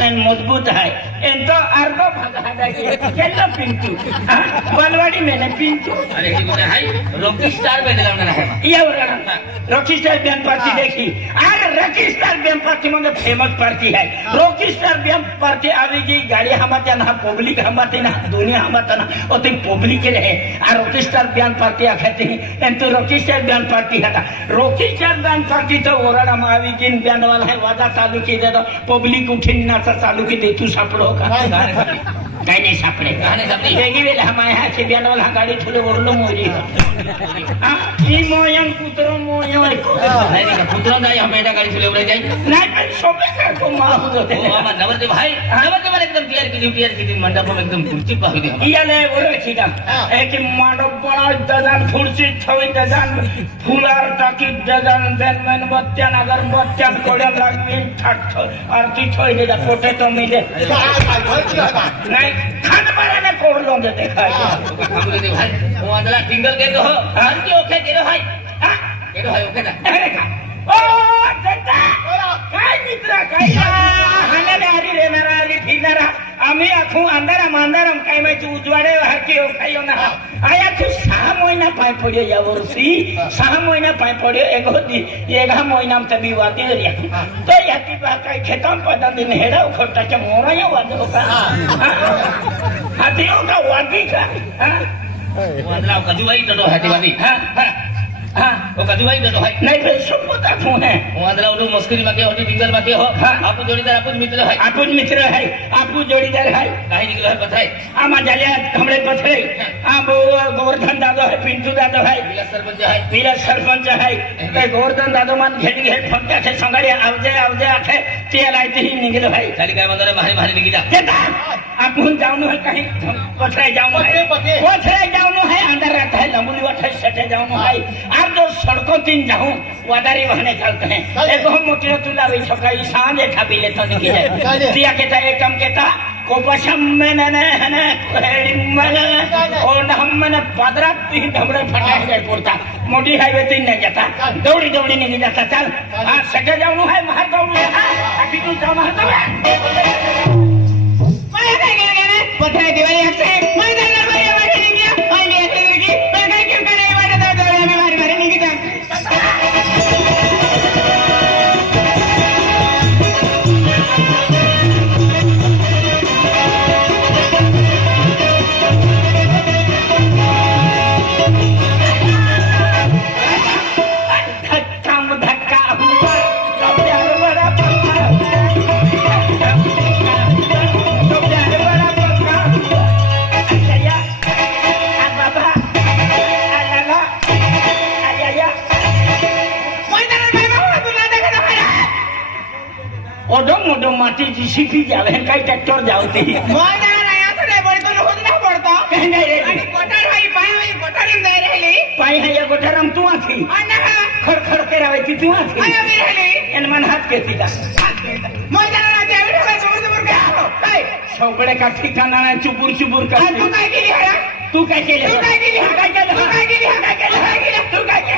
मजबूत है इन तो अर्धो भगा दे केला पिंटू बालवाड़ी में ने पिंटू अरे की बोले हाय रॉकी स्टार में दिलावना है ये रॉकी स्टार बैंड पार्टी देखी अरे रॉकी स्टार बैंड पार्टी में फेमस पार्टी है रॉकी स्टार बैंड पार्टी आवी जी गाड़ी हमारे ना पब्लिक हमारे ना दुनिया हमारे ना और तो पब्लिक के रहे और रॉकी स्टार बैंड पार्टी आखते हैं तो रॉकी स्टार बैंड पार्टी है रॉकी स्टार बैंड पार्टी तो ओरड़ा में आवी जी बैंड वाला है वादा चालू की दे दो पब्लिक उठी नाचा चालू की दे तू सापड़ो का काही नाही सापडे वेगळी वेळ हमारे यहाँ से बियान वाला गाड़ी थोड़े ओरलो मोरी ई मोयन कुतरो मोयो नहीं नहीं पुत्र जाई हम बेटा गाड़ी चले उड़े जाई नाही पण सोबे का को माहू होते ओ हम नवरते भाई नवरते माने एकदम तैयार की मंडप में एकदम खुर्ची पाहू दे इया ले ओरे खीदा एक मंडप बना दजान खुर्ची थवी दजान फुलार टाकी दजान देन मन बत्त्या नगर बत्त्या कोडे लागवी ठाक आरती थोई दे पोटे तो मिले नहीं खाना बनाने कोड लो दे देखा हम दे भाई वो अंदला सिंगल के हो हर की ओके के भाई हां के भाई ओके ना अरे का ओ जटा काय मित्र काय हाने आरी रे नाराली फिरनारा आम्ही आखू अंधाराम काय माहिती उजवाडे हरकी ओखायो ना आया तू 6 महिना पाय पड्यो या वर्षी 6 महिना पाय पड्यो एगा महिना त विवादी रे तो याती बा काय खेतम पदा दिन हेडा खोटाच्या मोराया वादो का हातीओ का वादी का वो अंदला कजुवाई तो हाथीवादी हां हां वो कजुवाई तो है नहीं पे सुपता क्यों है वो अंदला वो मस्करी में के होटी डिंगल में के हो आपको जोड़ीदार आपको मित्र है आपको जोड़ीदार है काहे निकलो है पता है आमा जालिया हमरे पथे अब गोवर्धन दादो है पिंटू दादो है विला सरपंच है ते गोवर्धन दादो मान घेडी घेड फटका से संगाड़ी आवजे आखे ते लाइट ही निकलो है खाली काय मंदरे भारी निकला जेता आपण जाऊन है कहीं पथरे जाऊन है अंदर रहता है लंबुली वठे सटे जाऊन है आप जो सड़कों तीन जाऊं वादारी बहने चलते हैं एक हम मोटी तुला भी छकाई सांझे खाबी ले तो निकल जाए दिया के ता एक कम के ता कोपशम में ने हने हेडी मन और हम मैंने पदरा तीन धमड़े फटाए जाए पड़ता मोटी हाईवे तीन नहीं जाता दौड़ी नहीं जाता चल हां सटे जाऊं है मार दौड़ू है अभी तू जा मार दो मैं गए पथरे दिवाली से मैं जाना भाई हमारे नहीं गया और ले आते की मैं कहीं क्यों करे वाला दौड़ में मारे नहीं गया ओडो माटी जीसीपी जावे काय ट्रॅक्टर जावते माझा नाही असं पडतो रोज ना पडतो काही नाही रे आणि कोठार भाई कोठारीम जाय राहिली पाय है या गोठरम तू आथी अन्ना खर करावायची तू आथी आया मी राहिली एन मन हात घेती का माझा नाही त्या विषयाला समोर काय काय सौकडे का ठिकाणा नाही चुबुर कर तू काय केली हरा तू काय केले तू काय केली तू काय केली अन्ना वेळेला तू काय केली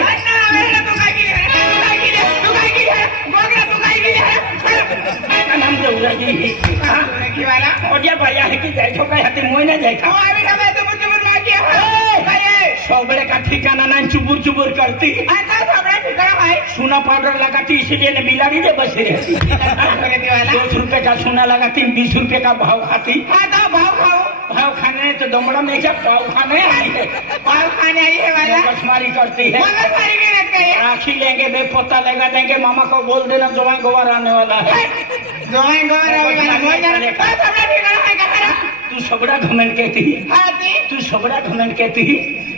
गोगरा तू काय केली नाम जौरा जी हां की वाला ओडिया भैया है कि जाय ठोकाय हाती मोयना जाय ओ का आम्ही काय तो मुझे मागे काय सौकडे का ठिकाणा नाही चुबुर करती आता सगळा ठिकाण आहे सोना पाउडर लगाती इसीलिए ने बिलाड़ी दे बस रहती वाला 2 रुपए का सोना लगाती 20 रुपए का भाव खाती आता भाव खाने तो दमड़ा में क्या पाव खाने आई है पाव खाने आई है वाला मछमारी करती है मगर सारी मेहनत करी राखी लेंगे बेपोता लेगा देंगे मामा को बोल देना जोवाई गोवा आने वाला है जोवाई गोवा वाला तू सबड़ा घमंड कहती तू सबड़ा घमंड कहती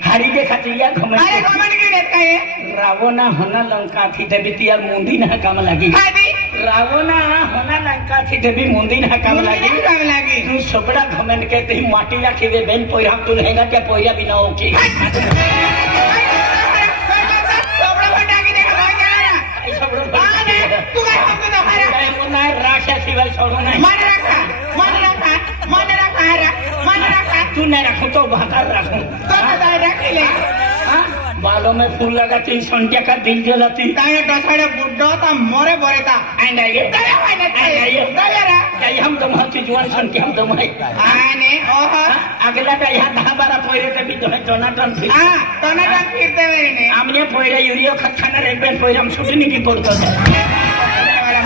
हारी के खातिया घमंड अरे घमंड की बात है रावणा होना लंका थी तभी तिया मुंदी ना काम लगी रावणा होना लंका थी तभी मुंदी ना काम लगी तू सबड़ा घमंड कहती माटी रखी वे बेन पोया तू रहेगा क्या पोया बिना ओके शिवाय छोड़ो नहीं तू नहीं रखू तो भाकर रखू बालों में फूल लगाती संध्या का दिल जलाती बुड्ढो था मोरे बोरे था हम सुवन सन के हम तो मैं आणि ओहो अगला का यहाँ 10-12 पोयरे ते भी जो है टोनाटन फिर हा टोनाटन फिरते वेळेने आमने पोयरे यूरिया खत खाना एक बेन पोयरे हम सुटनी की पड़तो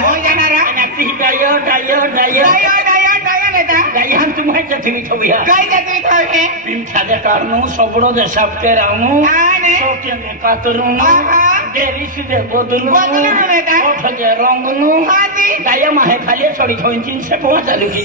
मोय जाणारा नक्की डायो डायो डायो डायो डायो डायो नेता डायो हम तुम्हें चथवी थविया काय जाते थावे पिंछादे कारनु सबड़ो दे सब के रानु आणि सोके में कातरुनु आहा देरिस दे बोदलु बोदलु बेटा ओठ जे रंगनु हाती डायो माहे खाली छोड़ी छोइन तीन से पहुंच आलू की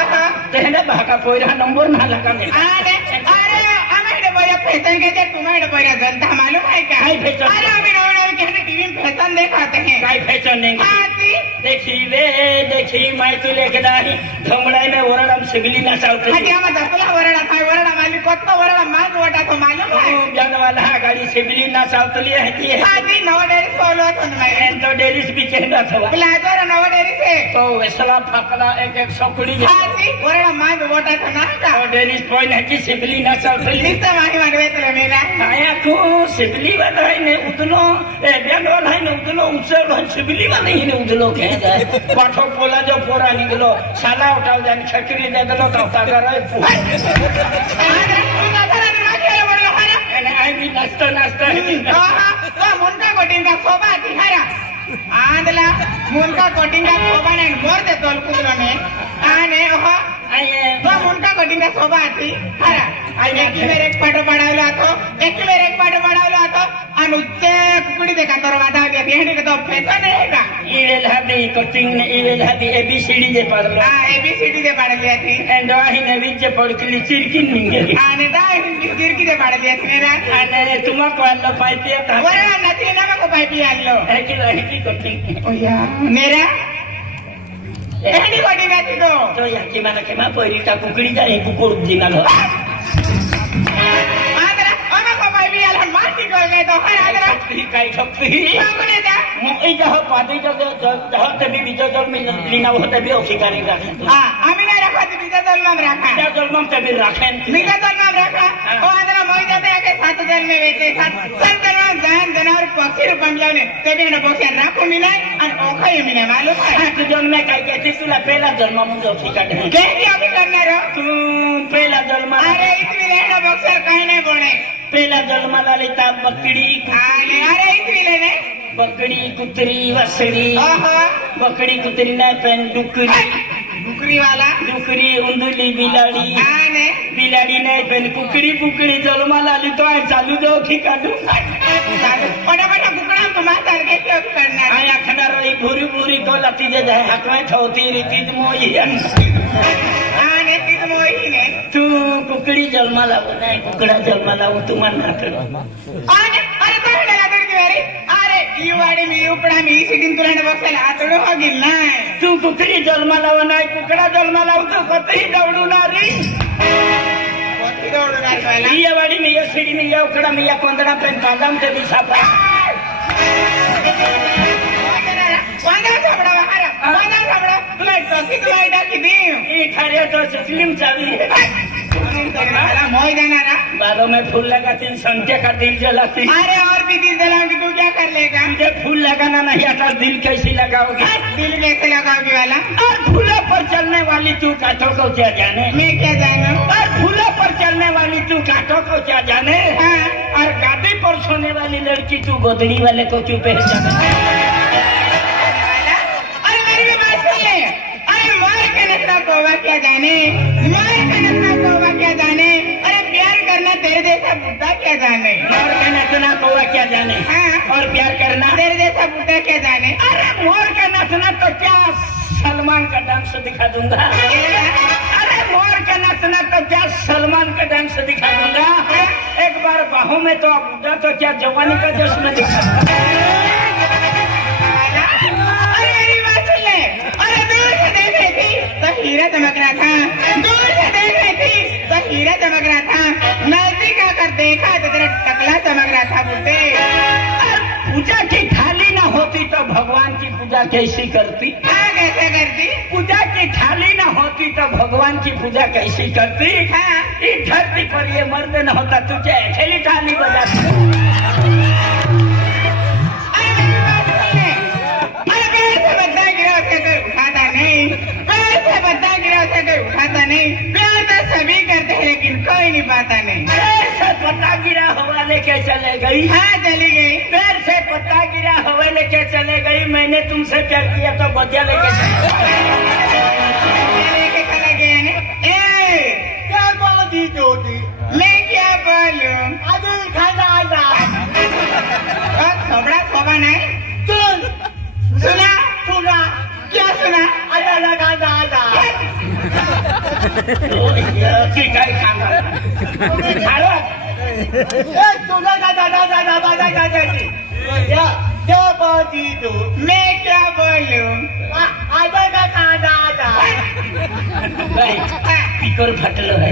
आहा तेने भागा पोयरा नंबर ना लगा दे अरे अरे आम्हाला बया फैशन के जे तुम्हाला बया जनता मालूम है क्या काय फैशन? अरे अभी नवे के टीवी में फैशन दिखाते हैं काय फैशन नहीं हाती देखी वे देखी मैं तू लेके दाही धमड़ाई में ओरडम सिगली ना चावते हाती आम्हाला दसला वरडा काय वरडा माली कोत्ता वरडा माग वटा तो मालूम है जान वाला गाड़ी सिगली ना चावतली है ती है हाती नवा डेरी सोलो तो नहीं एन तो डेरिस भी कहना था प्लाजो रे नवा डेरी से तो वैसला फकला एक एक सौकड़ी जे हाती वरडा माग वटा तो ना का तो डेरिस पॉइंट है कि सिगली ना चावतली निस्ता माही मानवे तो मेरा आया को सिगली वाला है ने उदलो ए ब्यान वाला है ने उदलो उचल सिगली वाला ही ने उदलो कह जाए पाठो पोला जो पोरा निकलो साला उठाओ जान छकरी दे दलो तो तागर है अरे तू ना करा ना खेले वरला हरा एने आई भी नाश्ता नाश्ता है आहा तो मुनका कोटिंगा सोबा दिखाया आंदला मुनका कोटिंगा सोबा ने मोर दे तोल कुदलो ने आने ओहा आये तो मुनका कोटिंगा सोबा आती हरा आई एक एक पाटो पडावलो आतो एक पाटो पडावलो आतो आणि उच्च कुकडी देखा तर वादावली आहे हेने तो फैशन है का इवेल हबी कोचिंग ने इवेल हबी एबीसीडी दे पढ़लो हां एबीसीडी दे पडली आहे एंड वाही ने विच पढ़कली चिरकिन निंगे आणि दा हिंदी गिरकी दे पडली आहे ना अने तुमा को आलो पाइते का वरना नती ना को पाइपी आलो है की कोचिंग ओ या मेरा एडी कोटिंगा तिको तो याची मला के मा पहिरीटा कुकडी जाई कुकुड जिनाल हो आंद्रा ओमा को पाइपी आलो माटी को गए तो हर आंद्रा ठोकरी काय ठोकरी कोने दा मुई जह पादे जह ते भी बिजो जल मिल लीना होते भी ओखी करेगा हां आम्ही नाही राखत बिजा दलनाम राखा त्या जल मम ते भी राखेन बिजा दलनाम राखा ओ आंद्रा मोई जाते के 7 जन में वेचे 7 दलनाम जान जनावर पक्षी रूपम लावले ते भी न पक्षी राखू मी नाही आणि ओखाय मी नाही मालूम है तू जन्म में काय कहती तुला पहिला जन्म मुझे ओखी काढे के की अभी करणार हो? तू पहिला जन्म अरे इतवी लेणं बक्षर काही नाही बोणे पहिला जन्माला लिता बकडी आणि अरे इतवी लेणे बकडी कुत्री वसडी ओहो बकडी कुत्री नाही पण डुकरी बुकरी वाला डुकरी उंदुली बिलाडी आणि बिलाडी नाही पण कुकडी बुकडी जन्माला आली तो आहे चालू दे ओखी काढू पटापटा कुकडा तुम्हा सारखे शोध करणार आया खडार भुरी भुरी तो लाती जे जाय हाकवाय ठेवती रीतीत मोही आणि तीच मोहीने तू कुकडी जन्माला नाही कुकडा जन्माला तू म्हणणार आणि अरे तो हेडला तर की वेरी अरे यू वाडी मी उपडा मी सिटीन तुला न बसायला आतडो होगिल नाही तू कुकडी जन्माला नाही कुकडा जन्माला तू कतही दौडूनार कोणती दौडून आलवायला ये वाडी मी ये सिडी मी ये उकडा मी या कोंदडा पेन बादाम ते भी सापा वांदा सापडा वाहारा वांदा सापडा तुला टोकी तुला टाकी देऊ ये खरे तो स्लिम चावी मला मोय देणार बालों में फूल लगाती संख्या का दिल जलाती अरे और भी दिल जलाऊं कि तू क्या कर लेगा मुझे फूल लगाना नहीं आता दिल कैसे लगाओगे दिल कैसे लगाओगी वाला और फूलों पर चलने वाली तू कांटों को क्या जाने मैं क्या जानू और फूलों पर चलने वाली तू कांटों को क्या जाने हाँ। और गादी पर सोने वाली लड़की तू गोदड़ी वाले को क्यों पहचाने अरे मेरी भी बात सुन ले अरे मार के नशा कोवा क्या जाने मार के नशा कोवा क्या जाने अरे प्यार करना तेरे जैसा बुद्धा क्या जाने मोर का नचना कौवा क्या जाने हाँ। और प्यार करना तेरे जैसा बुद्धा क्या जाने अरे मोर का नचना तो क्या सलमान का डांस दिखा दूंगा अरे मोर का नचना तो क्या सलमान का डांस दिखा दूंगा एक बार बाहों में तो बुढ़ा तो क्या जवानी का जश्न दिखा अरे मेरी बात सुन ले अरे दूर से देख रही थी तो हीरा चमक रहा था दूर से देख रही थी तो हीरा चमक रहा था नजदीक आकर देखा तो तेरा टकला चमक रहा था बुड्ढे पूजा की थाली ना होती तो भगवान की पूजा कैसी करती हाँ कैसे करती पूजा की थाली ना होती तो भगवान की पूजा कैसी करती हाँ इस धरती पर ये मर्द न होता तुझे अकेली थाली बजाती अरे मेरी बात सुन ले अरे पैर से बदला गिरा उसका कोई उठाता नहीं पैर से नहीं पता नहीं। पैर से पत्ता गिरा हुआ लेके चले गई। हाँ चली गई। पैर से पत्ता गिरा हुआ लेके चले गई। मैंने तुमसे प्यार किया तो बतिया लेके लेके चला गया ने। ए क्या बोली जोड़ी मैं क्या बोलूं? अभी खाना आना और थोड़ा सोगा नहीं? सुन सुना? सुना क्या सुना? आधा लगाना आधा ठीक है खाना खालो। सुना दादा दादा दादा दादा दादी क्या बोली तू मैं क्या बोलूं? आधा का खाना आधा भाई पिकर फटलो है।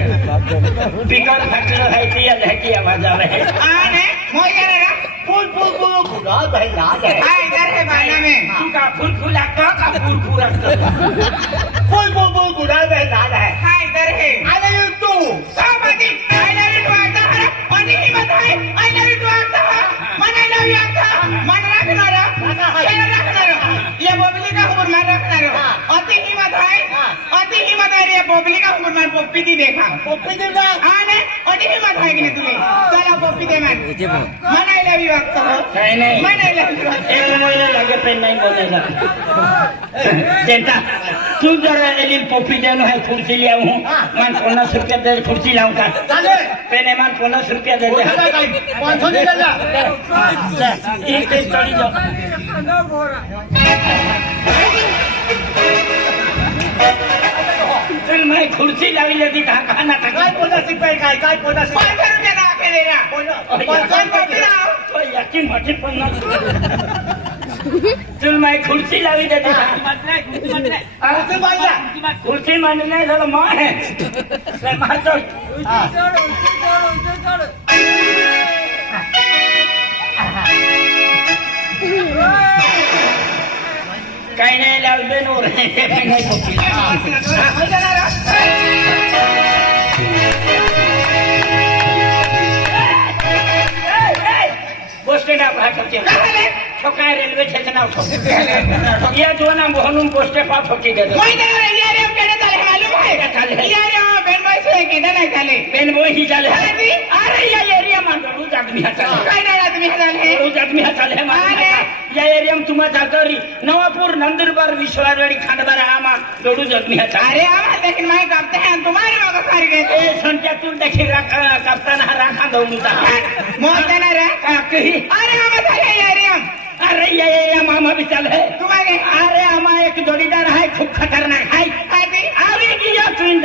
पिकर फटलो है पियल है की आवाज आवे है। आने मोई करे ना? फूल फूल फूल खुदा भाई लाल है हाँ इधर है बाला में। तू का फूल फूला का फूल फूला फूल फूल फूल खुदा भाई लाल है हाँ इधर है। आई लव यू टू सब आदि I love you to आता है। पानी की बात है। I love you to आता है। मन I love you आता है। मन रखना रहा। क्या रखना रहा? ये बोबली का हुक्म मैं रखना रहा। अति की बात है। अति की बात है ये बोबली का हुक्म मैं पोपी दी देखा। पप्पी देगा आने अति की बात है कि नहीं तुझे? चलो पोपी दे मन। मन I love you आता है। नहीं मन I love you। एक महीने लगे पे नहीं बोलेगा। जनता तू जरा एलिन पॉपी देनो है कुर्सी लिया हूँ। मान 50 रुपया दे कुर्सी लाऊं का। चले पेने मान 50 रुपया दे दे। 500 नहीं देगा एक चली जाओ। चल मैं कुर्सी लावी लेती था खाना था। काय पोदा सिपाही काय पोदा 500 रुपया ना के देना। कौन पोपी लाओ। तो यकीन मटे 50 चल मैं कुर्सी लावी देती था। कुर्सी मांगा कुर्सी मांगने लगा माँ है। मैं मार तो काही नाही लावले नोर नाही पॉपी बस स्टँड ठोकाय रेल्वे स्टेशन या दोन म्हणून पोस्ट पा ठोकी देतो मोई देना ये रे केड़े चले मालूम है? ये रे बेन बॉय से केड़े नहीं चले। पेन बोय ही चाले अरे या एरिया मान रोज आदमी चाले काय नाही आदमी चाले। रोज आदमी चाले माने या एरिया में तुम्हा जातरी नवापूर नंदुरबार विश्वासवाडी खांडबारा आमा रोज आदमी चाले। अरे आवाज लेकिन मैं कापते हैं तुम्हारे मगज सारी गए। ए संख्या तू देखी कापताना राखा दौडूता मोई देना रे। कही अरे आवाज आले ये रे हम। अरे या मामा भी चाले तुम्हारे अरे आमा एक जोडीदार आहे खूप खतरनाक आहे आदि आवे की या ट्विन